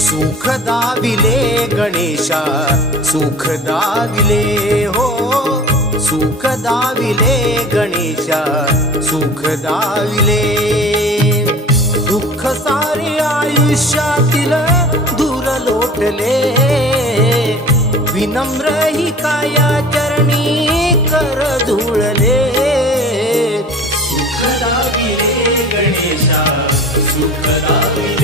सुख दाविले गणेशा सुख दाविले हो सुख दाविले गणेशा सुख दाविले दुःख सारे आयुष्यातील दूर लोटले विनम्र ही काया चरणी कर धुळले सुख दाविले गणेशा सुख दाविले